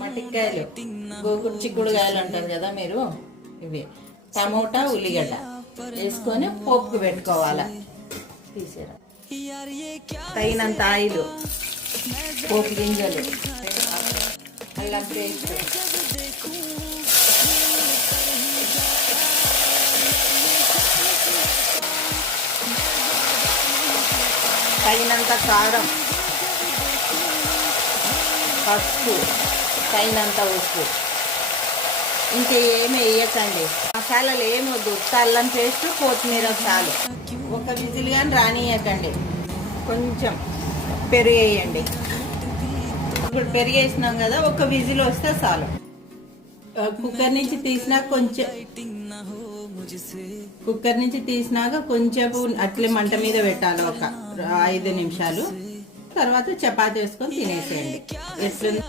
మట్టికాయలు గోకుడు చిక్కుడుకాయలు అంటారు కదా మీరు, ఇవి టమోటా ఉల్లిగడ్డ వేసుకొని పోపుకు పెట్టుకోవాలా. తీసేరా తగినంత ఆయిల్, పోపు గింజలు, అల్లం పేస్ట్, తగినంత కారం, పసుపు, తగినంత ఉప్పు. ఇంకా ఏమి వేయకండి, మసాలాలు ఏమి వద్దు. ఉత్త అల్లం పేస్ట్, కొత్తిమీర చాలు. ఒక విజిల్ కానీ రానియకండి. కొంచెం పెరుగు వేయండి. ఇప్పుడు పెరుగు వేసినాం కదా, ఒక విజిల్ వస్తే చాలు. కుక్కర్ నుంచి తీసినాక కొంచెం అట్లే మంట మీద పెట్టాలి, ఒక 5 నిమిషాలు. తర్వాత చపాతీ వేసుకొని తినేసేయండి. ఎట్లుంది?